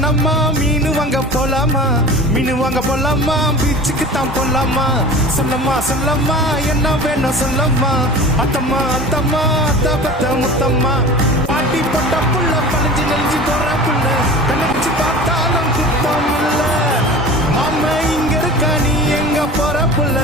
பொண்ணம்மா மீனு வாங்க போலாமா, மீனு வாங்க போலாமா, பீச்சுக்கு தான் போலாமா. சொல்லம்மா சொல்லம்மா என்ன வேணும் சொல்லம்மா, அத்தம்மா அத்தம்மா அத்த பத்த முத்தம்மா. பாட்டி போட்ட புள்ள பழிஞ்சு நெஞ்சு போற புள்ள, நினைச்சு பார்த்தாலும் குத்தம் இல்ல. மாம இங்க இருக்கா நீ எங்க போற புள்ள,